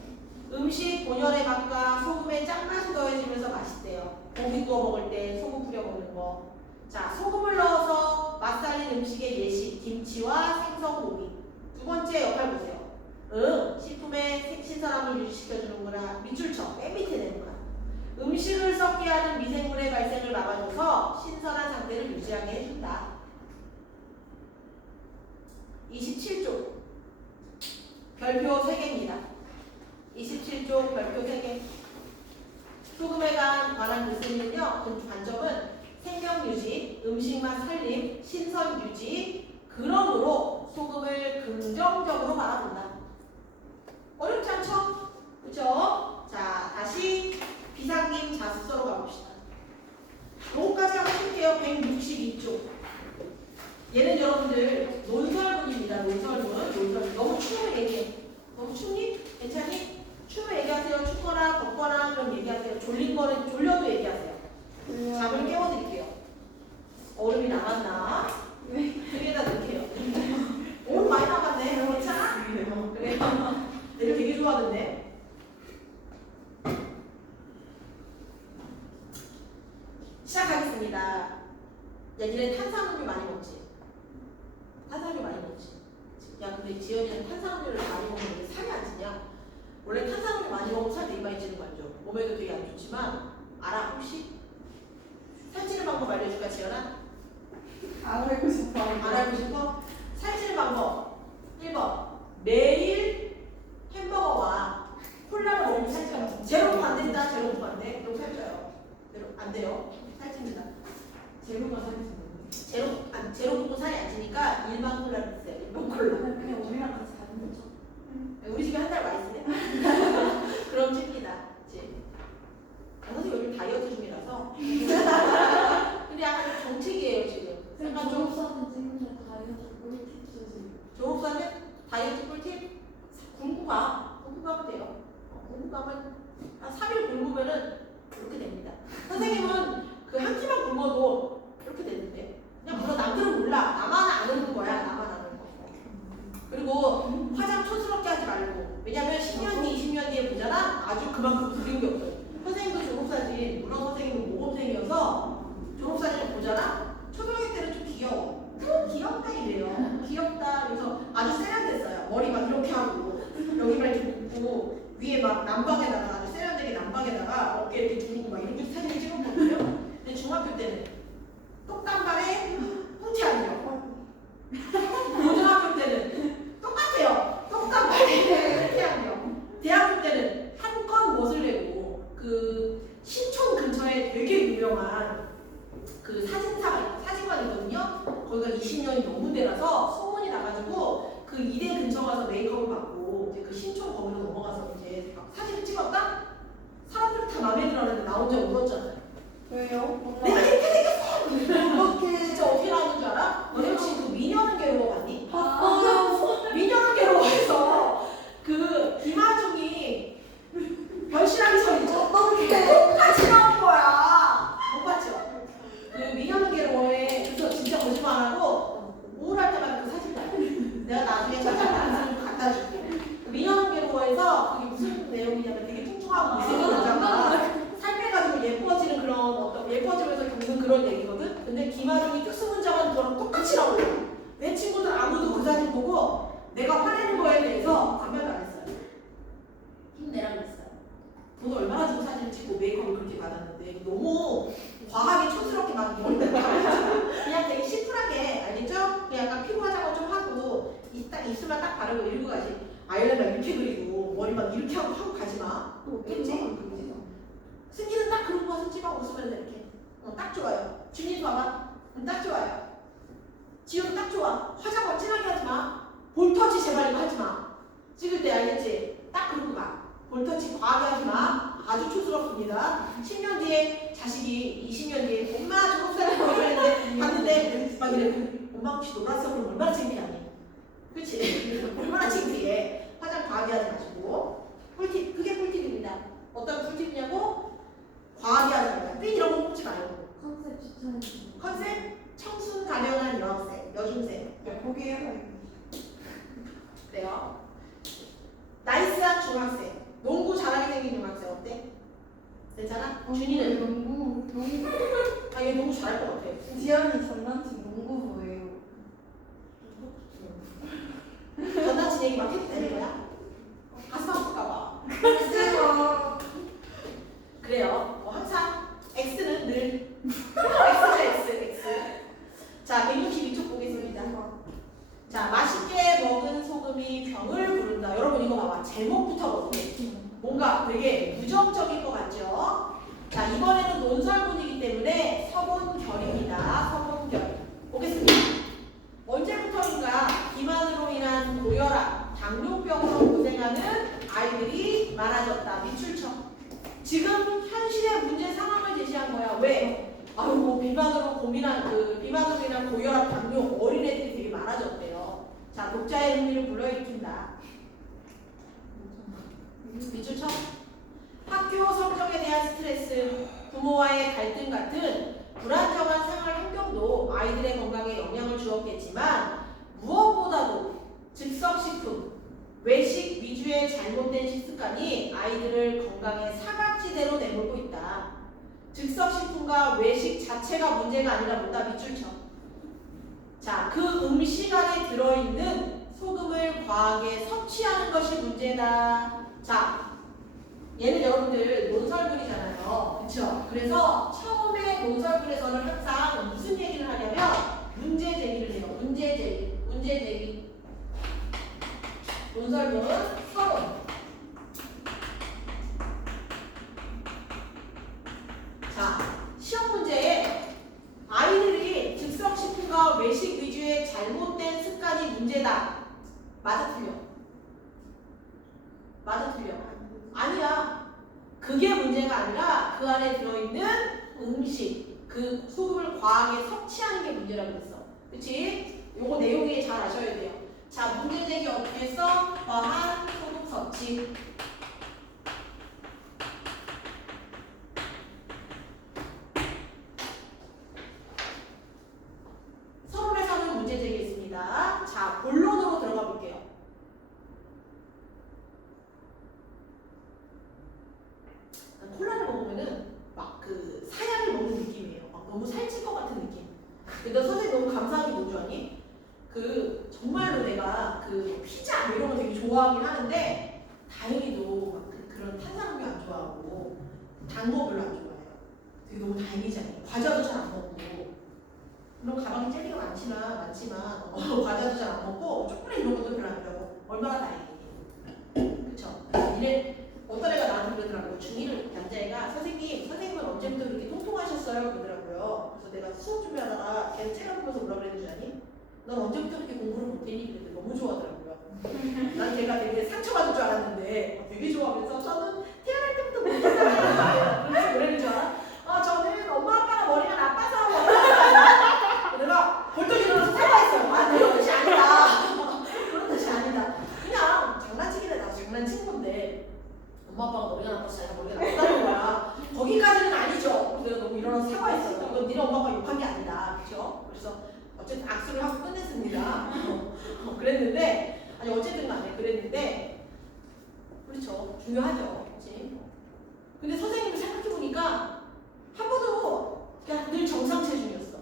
음식 본연의 맛과 소금의 짠맛이 더해지면서 맛있대요. 고기 구워 먹을 때 소금 뿌려 먹는 거. 자, 소금을 넣어서 맛살린 음식의 예시, 김치와 생선고기. 두 번째 역할 보세요. 식품의 신선함을 유지시켜주는구나. 밑줄 쳐. 맨 밑에 내는 거야. 음식을 썩게 하는 미생물의 발생을 막아줘서 신선한 상태를 유지하게 해준다. 27쪽. 별표 3개입니다. 27쪽 별표 3개. 소금에 관한 글쓰기는요. 그 관점은 생명 유지, 음식맛 살림, 신선 유지. 그러므로 소금을 긍정적으로 바라본다. 어렵지 않죠? 그렇죠? 자, 다시 비상김 자습서로 가봅시다. 요거까지 한번 칠게요. 162쪽. 얘는 여러분들 논설문입니다. 논설문. 너무 추우면 얘기해. 너무 춥니? 괜찮니? 추우면 얘기하세요. 춥거나 덥거나 그럼 얘기하세요. 졸린 거는 졸려도 얘기하세요. 잠을 깨워드릴게요. 얼음이 남았나? 네. 등에다 넣을게요. 오, 많이 남았네. 괜찮아? 그래요. 내가 되게 좋아하던데. 시작하겠습니다. 야, 니네 탄산음료 많이 먹지? 탄산음료 많이 먹지? 야, 근데 지연이는 탄산음료를 많이 먹는데 살이 안 찌냐? 원래 탄수화물 많이 먹으면 살 되게 많이 찌는 거 알죠? 몸에도 되게 안 좋지만 알아 혹시? 살찌는 방법 알려줄까 지연아? 알고 싶어. 알고 싶어? 살찌는 방법 1번 매일 햄버거와 콜라를 먹으면 살쪄요. 제로 반대다. 제로 반대. 그럼 살쪄요. 제로 안 돼요. 살찝니다. 제로가 사겠습니다. 제로 먹고 살이 안 찌니까 일반 콜라를 드세요. 일반 콜라. 그냥 우리랑 같이 다른 거죠. 우리 집에 한 달 와 있으네. 그럼 찝니다. 그치? 선생님 요즘 다이어트 중이라서. 근데 약간 좀 정책이에요 지금. 약간 좀 졸업사진 찍는 다이어트 꿀팁 주세요. 졸업사는 다이어트 꿀팁 굶고 가면 돼요. 굶고 가면 한 3일 굶으면은 이렇게 됩니다. 선생님은 그 한 끼만 굶어도 이렇게 되는데 그냥 물론 남들은 몰라. 나만 아는 거야. 나만 아는 거. 그리고 화장 촌스럽게 하지 말고 왜냐면 10년 뒤 20년 뒤에 보잖아. 아주 그만큼 그리운 게 없어요. 선생님도 졸업사진 물론 선생님은 모범생이어서 졸업사진을 보잖아. 초등학생 때는 좀 귀여워. 귀엽다 이래요. 귀엽다. 그래서 아주 세련됐어요. 머리 막 이렇게 하고 여기 막 이렇게 묶고 위에 막 남방에다가 아주 세련되게 남방에다가 어깨 이렇게 두르고 막 이렇게 사진을 찍었거든요. 근데 중학교 때는 똑단발에 홍채안경. 고등학교 때는 똑같아요. 똑단발에 홍채안경. 대학교 때는 한껏 멋을 내고 그 신촌 근처에 되게 유명한 그 사진관이거든요. 거기가 20년이 넘은 데라서 소문이 나가지고 그 이대 근처 가서 메이크업을 받고 이제 그 신촌 거기로 넘어가서 이제 막 사진을 찍었다? 사람들 다 마음에 들어 하는데 나 혼자 울었잖아요. 왜요? 내가 이렇게 생겼어! 이렇게 진짜 어떻게 나오는 줄 알아? 너네 혹시 그 미녀는 괴로워 봤니? 미녀는 괴로워해서 그 김하중이 변신하기 전이죠. 똑같이 나온 거야. 못 봤죠? 그 미녀는 괴로워에 그래서 진짜 거짓말 안 하고 우울할 때마다 그 사진 봐요. 내가 나중에 찾아가서 갖다 줄게. 그 미녀는 괴로워에서 그게 무슨 내용이냐면 되게 뚱뚱하고 못생긴 여자가 살 빼가지고 예뻐지는 그런 어떤 예뻐지면서 겪는 그런 얘기거든. 근데 김하중이 특수문장한 그거랑 똑같이 나오고 내 친구들 아무도 그 사진 보고 내가 화내는 거에 대해서 아무 말도 안 했어요. 힘내라고 했어요. 돈 얼마나 주고 사진을 찍고 메이크업을 그렇게 받았는데 너무 과하게 촌스럽게 막 머리를 박아가지고 그냥 되게 심플하게 알겠죠? 그냥 약간 피부 화장을 좀 하고 입술만 딱 바르고 이러고 가지. 아이라인만 이렇게 그리고 머리 막 이렇게 하고 가지 마. 그치? 승기는 딱 그러고 와서 찍어 웃으면서 이렇게 딱 좋아요. 준이도 봐봐. 딱 좋아요. 지효도 딱 좋아. 화장 막 진하게 하지 마. 볼터치 제발 이거 하지 마. 찍을 때 알겠지? 딱 그러고 가. 볼터치 과하게 하지 마. 아주 촌스럽습니다. 10년 뒤에 자식이 20년 뒤에 엄마 졸업사진 보여줬는데 봤는데 막 이래. 엄마 혹시 놀았어? 그럼 얼마나 창피하니? 그치? 얼마나 창피해. 화장 과하게 하지 마시고. 꿀팁. 그게 꿀팁입니다. 어떤 꿀팁이냐고? 과하게 하지 말고. 핀 이런 거 뽑지 말고. 컨셉 추천해주세요. 컨셉? 청순 가련한 여학생, 여중생. 보기에요. 그래요. 나이스한 중학생. 농구 잘하게 생긴 중학생 어때? 괜찮아? 준이는? 농구. 아, 얘 농구 잘할 것 같아. 지연이 전 남친 농구부예요. 전 남친 얘기 막 해도 되는 거야? 가슴 아플까봐. 그래서 그래요. 항상 X는 늘 X죠, X. 자, 162쪽 보겠습니다. 자, 맛있게 먹은 소금이 병을 부른다. 여러분 이거 봐봐. 제목부터 뭔가 되게 무정적인 것 같죠? 자, 이번에는 논설문이기 때문에 서본결입니다. 서본결. 보겠습니다. 언제부터인가 비만으로 인한 고혈압, 당뇨병으로 고생하는 아이들이 많아졌다. 밑줄쳐. 지금 현실의 문제 상황을 제시한 거야. 왜? 아유, 뭐 비만으로 인한 고혈압, 당뇨 어린애들이 되게 많아졌대요. 자, 독자의 흥미를 불러일으킨다. 밑줄 쳐. 학교 성적에 대한 스트레스, 부모와의 갈등 같은 불안정한 생활 환경도 아이들의 건강에 영향을 주었겠지만 무엇보다도 즉석식품, 외식 위주의 잘못된 식습관이 아이들을 건강의 사각지대로 내몰고 있다. 즉석식품과 외식 자체가 문제가 아니라 뭐다? 밑줄 쳐. 자, 그 음식 안에 들어있는 소금을 과하게 섭취하는 것이 문제다. 자, 얘는 여러분들 논설문이잖아요. 그쵸? 그래서 처음에 논설문에서는 항상 무슨 얘기를 하냐면 문제 제기를 해요. 문제 제기. 논설문, 서론. 자, 시험 문제에 아이들이 즉석식품과 외식 위주의 잘못된 습관이 문제다. 맞아 틀려? 맞아 틀려? 아니야. 그게 문제가 아니라 그 안에 들어있는 음식, 그 소금을 과하게 섭취하는 게 문제라고 그랬어. 그치? 요거 내용이 잘 아셔야 돼요. 자, 문제 제기 어떻게 써? 과한 소금 섭취. 서론에서는 문제 제기했습니다. 자, 본론으로 들어가 볼게요. 콜라를 먹으면은 막 그 사약을 먹는 느낌이에요. 막 너무 살찔 것 같은 느낌. 근데 선생님 너무 감사한 게 뭔지 아니? 그 정말로 내가 그 피자 뭐 이런 거 되게 좋아하긴 하는데 다행히도 막 그런 탄산음료 안 좋아하고 단 거 별로 안 좋아해요. 되게 너무 다행이잖아요. 과자도 잘 안 먹고 물론 가방에 젤리가 많지만 과자도 잘 안 먹고 초콜릿 이런 것도 별로 안 좋아하고 얼마나 다행이에요. 그쵸? 이래 어떤 애가 나한테 그러더라고요. 중1 남자애가 선생님은 언제부터 그렇게 통통하셨어요? 그러더라고요. 그래서 내가 수업 준비하다가 걔 책을 보면서 뭐라 그랬는지 아니? 넌 언제부터 그렇게 공부를 못했니? 그랬더니 너무 좋아하더라고요. 난 걔가 되게 상처받을 줄 알았는데 되게 좋아하면서 저는 태어날 때부터 못했잖아요. 그래서 그랬는 줄 알아? 저는 엄마 아빠가 머리가 나빠서 내가 벌떡 일어나서 사과했어요. 그런 뜻이 아니다. 그런 뜻이 아니다. 그냥 장난치기를 나 장난친 건데 엄마 아빠가 머리가 나빠서 자기가 머리가 나쁘다는 거야. 거기까지는 아니죠. 그래서 내가 너무 일어나서 사과했어요. 이건 니네 엄마 아빠가 욕한 게 아니다. 그렇죠? 그래서 어쨌든 악수를 하고 끝냈습니다. 그랬는데 아니 어쨌든 간에 그랬는데 그렇죠. 중요하죠. 그렇지? 근데 선생님을 생각해보니까 한 번도 그냥 늘 정상 체중이었어.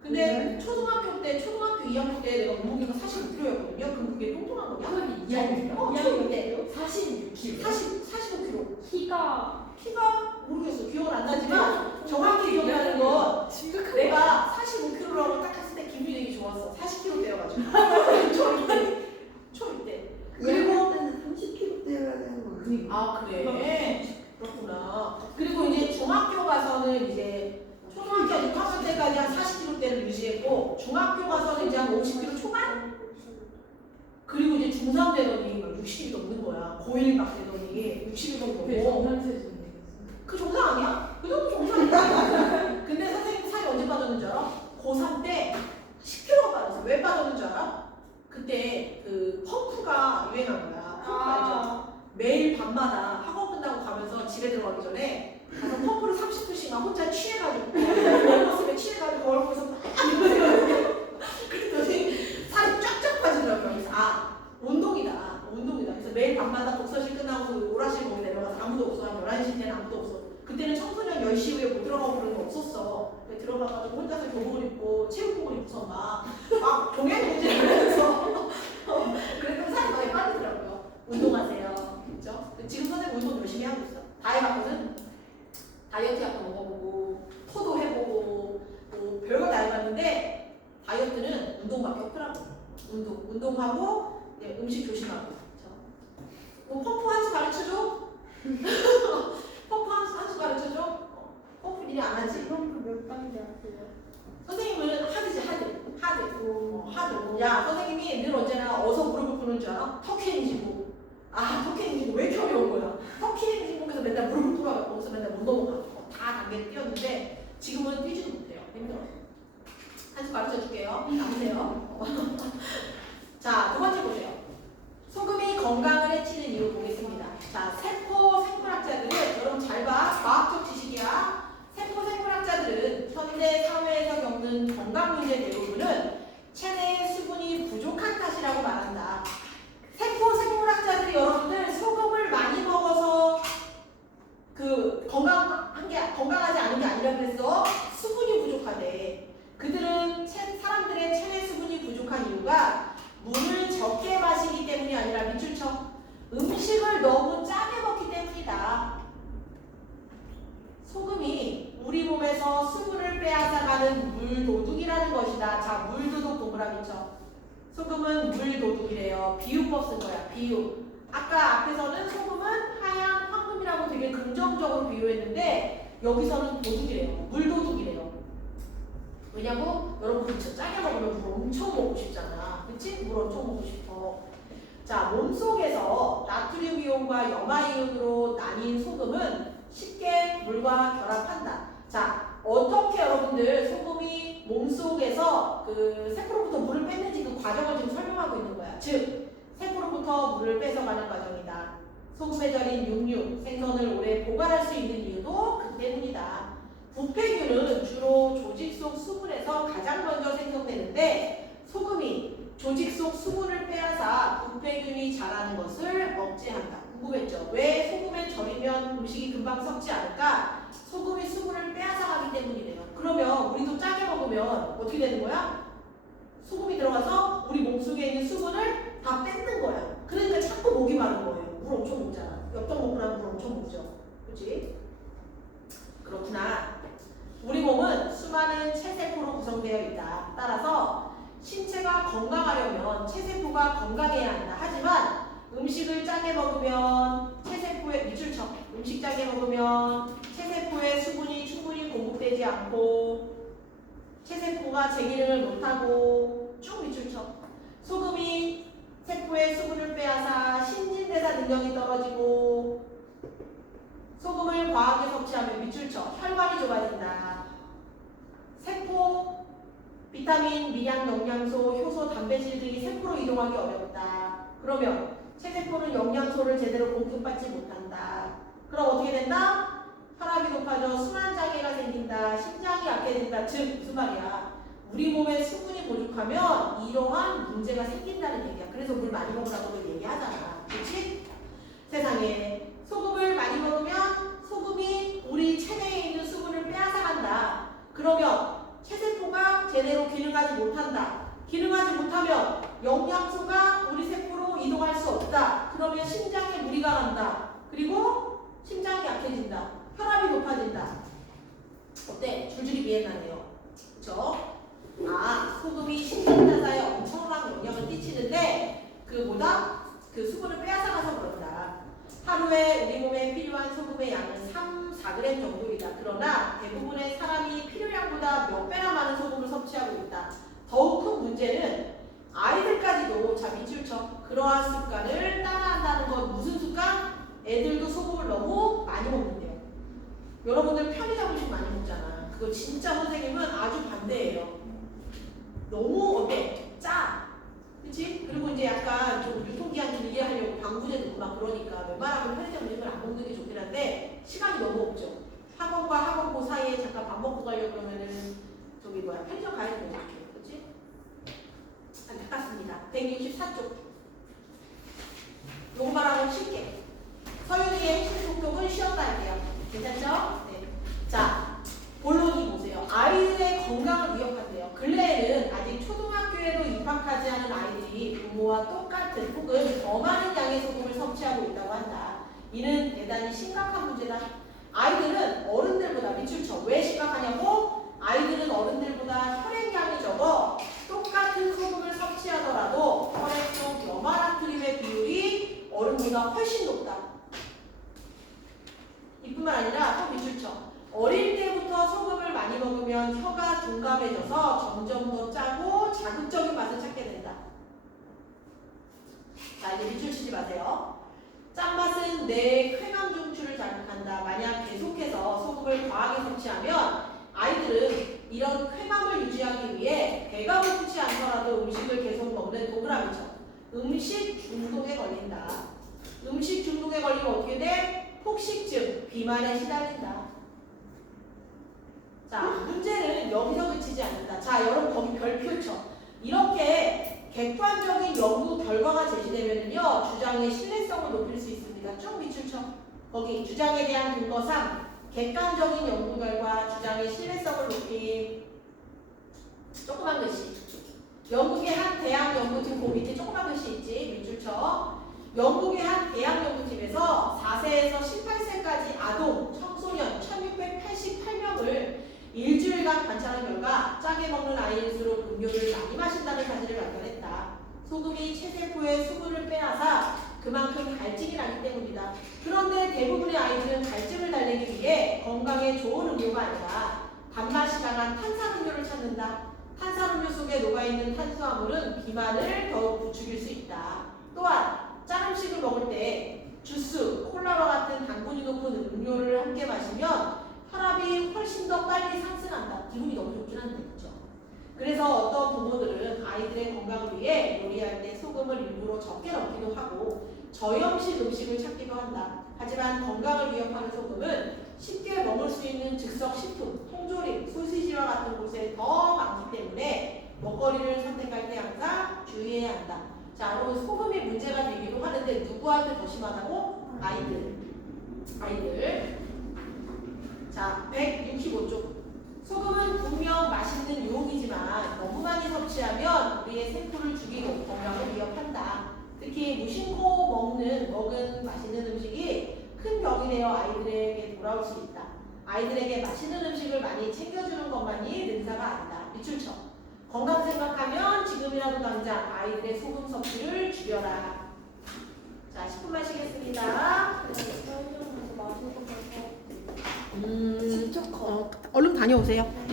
근데 초등학교 2학년 때 내가 몸무게가 45kg였거든요. 그럼 그게 뚱뚱한 거냐? 그건 2학년이요? 초등 때 46kg. 45kg. 키가 모르겠어. 기억은 안 나지만 정확히 기억나는 건 내가 45kg라고 딱 했을 때 기분이 되게 좋았어. 40kg 되어가지고. 초일 때. 그리고 때는 30kg 떼야 되는 거예요. 아 그래? 그렇구나. 그리고 이제 중학교 가서는 이제 초등학교 6학년 때까지 한 40kg대를 유지했고 중학교 가서는 이제 한 50kg 초반? 그리고 이제 중3 되더니 막 60이 넘는 거야. 고1 막 되더니 60이 넘고. 그 정상 아니야? 그 정도 정상이야. 근데 선생님 살이 언제 빠졌는 줄 알아? 고3 때 10kg가 빠졌어. 왜 빠졌는 줄 알아? 그때 그 펌프가 유행한 거야. 펌프 알죠? 매일 밤마다 학원 끝나고 가면서 집에 들어가기 전에 가서 펌프를 30분씩 막 혼자 취해가지고 모습에 취해가지고 거울 보면서 막 이러거든요. 그랬더니 살이 쫙쫙 빠지더라고요. 그래서 운동이다. 그래서 매일 밤마다 독서실 끝나고 오락실 거기 내려가서 아무도 없어. 한 11시 때는 아무도 없어. 그때는 청소년 10시 후에 못 들어가고 그런 거 없었어. 들어가가지고 혼자서 교복을 입고 체육복을 입고서 막 동행 문제를 하면서 그랬더니 살이 많이 빠지더라고요. 운동하세요. 그렇죠? 지금 선생님 운동 열심히 하고 있어. 다 해봤거든? 다이어트 약도 먹어보고 토도 해보고 뭐 별거 다 해봤는데 다이어트는 운동밖에 없더라고. 운동하고 네, 음식 조심하고. 그렇죠? 뭐 펌프 한 수 가르쳐줘? 펌프 한 수 가르쳐줘? 펌프 일이 안 하지? 펌프 몇 단계 하세요? 선생님은 하드. 야, 선생님이 늘 언제나 어서 무릎을 꿇는 줄 알아? 터키엔지고. 터키엔지고 왜 이렇게 어려운 거야? 터키엔지고에서 맨날 무릎을 꿇어요. 거기서 맨날 못 넘어가. 다 단계 뛰었는데 지금은 뛰지도 못해요. 힘들어. 한 수 가르쳐 줄게요. 남으세요. 자, 두 번째 보세요. 소금이 건강을 해치는 이유 보겠습니다. 자, 세포 생물학자들은 여러분 잘 봐. 과학적 지식이야. 세포 생물학자들은 현대 사회에서 겪는 건강 문제 대부분은 체내의 수분이 부족한 탓이라고 말한다. 세포 생물학자들이 여러분들 소금을 많이 먹어서 그 건강하지 않은 게 아니라 그랬어. 수분이 부족하대. 그들은 사람들의 체내 수분이 부족한 이유가 물을 적게 마시기 때문이 아니라 밑줄 쳐. 음식을 너무 짜게 소금보다는 물도둑이라는 것이다. 자, 물도둑 동그라미 쳐. 소금은 물도둑이래요. 비유법 쓴 거야. 비유. 아까 앞에서는 소금은 하얀 황금이라고 되게 긍정적으로 비유했는데 여기서는 도둑이래요. 물도둑이래요. 왜냐고? 여러분 그쵸? 짜게 먹으면 물 엄청 먹고 싶잖아. 그치? 물 엄청 먹고 싶어. 자, 몸속에서 나트륨 이온과 염화 이온으로 나뉜 소금은 쉽게 물과 결합한다. 자, 어떻게 여러분들 소금이 몸속에서 그 세포로부터 물을 뺐는지 그 과정을 지금 설명하고 있는 거야. 즉, 세포로부터 물을 뺏어가는 과정이다. 소금에 절인 육류, 생선을 오래 보관할 수 있는 이유도 그 때문이다. 부패균은 주로 조직 속 수분에서 가장 먼저 생성되는데 소금이 조직 속 수분을 빼앗아 부패균이 자라는 것을 억제한다. 궁금했죠? 왜 소금에 절이면 음식이 금방 썩지 않을까? 소금이 수분을 빼앗아가기 때문이래요. 그러면 우리도 짜게 먹으면 어떻게 되는 거야? 소금이 들어가서 우리 몸속에 있는 수분을 다 뺏는 거야. 그러니까 자꾸 목이 마른 거예요. 물 엄청 먹잖아. 엽떡 먹고 나면 물 엄청 먹죠. 그렇지? 그렇구나. 우리 몸은 수많은 체세포로 구성되어 있다. 따라서 신체가 건강하려면 체세포가 건강해야 한다. 하지만 음식을 짜게 먹으면 체세포에 밑줄쳐. 음식 짜게 먹으면 체세포에 수분이 충분히 공급되지 않고 체세포가 제 기능을 못하고 쭉 밑줄쳐. 소금이 세포의 수분을 빼앗아 신진대사 능력이 떨어지고 소금을 과하게 섭취하면 밑줄쳐. 혈관이 좁아진다. 세포 비타민, 미량, 영양소, 효소, 단백질 등이 세포로 이동하기 어렵다. 그러면 체세포는 영양소를 제대로 공급받지 못한다. 그럼 어떻게 된다? 혈압이 높아져 순환장애가 생긴다. 심장이 약해진다. 즉 무슨 말이야? 우리 몸에 수분이 부족하면 이러한 문제가 생긴다는 얘기야. 그래서 물 많이 먹으라고 얘기하잖아. 그렇지? 세상에 소금을 많이 먹으면 소금이 우리 체내에 있는 수분을 빼앗아간다. 그러면 체세포가 제대로 기능하지 못한다. 기능하지 못하면 영양소가 우리 세포로 이동할 수 없다. 그러면 심장에 무리가 간다. 그리고 심장이 약해진다. 혈압이 높아진다. 어때? 줄줄이 비행하네요. 그쵸? 아, 소금이 신진대사에 엄청난 영향을 끼치는데 그 수분을 빼앗아가서 그런다. 하루에 우리 몸에 필요한 소금의 양은 3-4g 정도이다. 그러나 대부분의 사람이 필요량보다 몇 배나 많은 소금을 섭취하고 있다. 더욱 큰 문제는 아이들까지도 자 밑줄쳐 그러한 습관을 따라한다는 건 무슨 습관? 애들도 소금을 너무 많이 먹는데요. 여러분들 편의점 음식 많이 먹잖아. 그거 진짜 선생님은 아주 반대예요. 너무 어때? 짜. 그치? 그리고 이제 약간 좀 유통기한 길게 하려고 방부제 넣고 막 그러니까 웬만하면 편의점 음식을 안 먹는 게 좋긴 한데 시간이 너무 없죠. 학원과 학원 그 사이에 잠깐 밥 먹고 가려고 그러면은 저기 뭐야 편의점 가야 되는 거죠. 그치? 안타깝습니다. 164쪽. 요거 말하면 쉽게. 서윤이의 핵심 목표는 쉬었다 할게요. 괜찮죠? 네. 자, 본론이 보세요. 아이들의 건강을 위협한대요. 근래에는 아직 초등학교에도 입학하지 않은 아이들이 부모와 똑같은 혹은 더 많은 양의 소금을 섭취하고 있다고 한다. 이는 대단히 심각한 문제다. 아이들은 어른들보다 밑줄쳐. 왜 심각하냐고? 아이들은 어른들보다 혈액량이 적어 똑같은 소금을 섭취하더라도 혈액 속 염화나트륨의 비율이 어른보다 훨씬 높다. 이뿐만 아니라 또 밑줄쳐. 어릴 때부터 소금을 많이 먹으면 혀가 둔감해져서 점점 더 짜고 자극적인 맛을 찾게 된다. 자, 이제 밑줄 치지 마세요. 짠맛은 뇌의 쾌감 중추를 자극한다. 만약 계속해서 소금을 과하게 섭취하면 아이들은 이런 쾌감을 유지하기 위해 배가 고프지 않더라도 음식을 계속 먹는 동그라미죠. 음식 중독에 걸린다. 음식 중독에 걸리면 어떻게 돼? 폭식증, 비만에 시달린다. 자, 문제는 여기서 그치지 않는다. 자, 여러분 거기 별표 쳐. 이렇게 객관적인 연구 결과가 제시되면요 주장의 신뢰성을 높일 수 있습니다. 쭉 밑줄 쳐. 거기 주장에 대한 근거 3. 객관적인 연구 결과 주장의 신뢰성을 높임. 조그만 글씨. 영국의 한 대학 연구팀 그 밑에 조그만 글씨 있지? 밑줄 쳐. 영국의 한 대학 연구팀에서 4세에서 18세까지 아동, 청소년 1688명을 일주일간 관찰한 결과 소금이 체세포의 수분을 빼앗아 그만큼 갈증이 나기 때문이다. 그런데 대부분의 아이들은 갈증을 달래기 위해 건강에 좋은 음료가 아니라 단맛이 강한 탄산음료를 찾는다. 탄산음료 속에 녹아있는 탄수화물은 비만을 더욱 부추길 수 있다. 또한 짠 음식을 먹을 때 주스, 콜라와 같은 당분이 높은 음료를 함께 마시면 혈압이 훨씬 더 빨리 상승한다. 기분이 너무 좋긴 한데, 그렇죠? 그래서 어떤 부모들은 아이들의 건강을 위해 요리할 때 소금을 일부러 적게 넣기도 하고 저염식 음식을 찾기도 한다. 하지만 건강을 위협하는 소금은 쉽게 먹을 수 있는 즉석 식품, 통조림, 소시지와 같은 곳에 더 많기 때문에 먹거리를 선택할 때 항상 주의해야 한다. 자, 여러분 소금이 문제가 되기도 하는데 누구한테 더 심하다고? 아이들. 자, 165쪽. 소금은 분명 맛있는 유혹이지만 너무 많이 섭취하면 우리의 세포를 죽이고 건강을 위협한다. 특히 무심코 먹은 맛있는 음식이 큰 병이 되어 아이들에게 돌아올 수 있다. 아이들에게 맛있는 음식을 많이 챙겨주는 것만이 능사가 아니다. 밑줄쳐. 건강 생각하면 지금이라도 당장 아이들의 소금 섭취를 줄여라. 자, 10분만 쉬겠습니다. 마시고 가서 얼른 다녀오세요.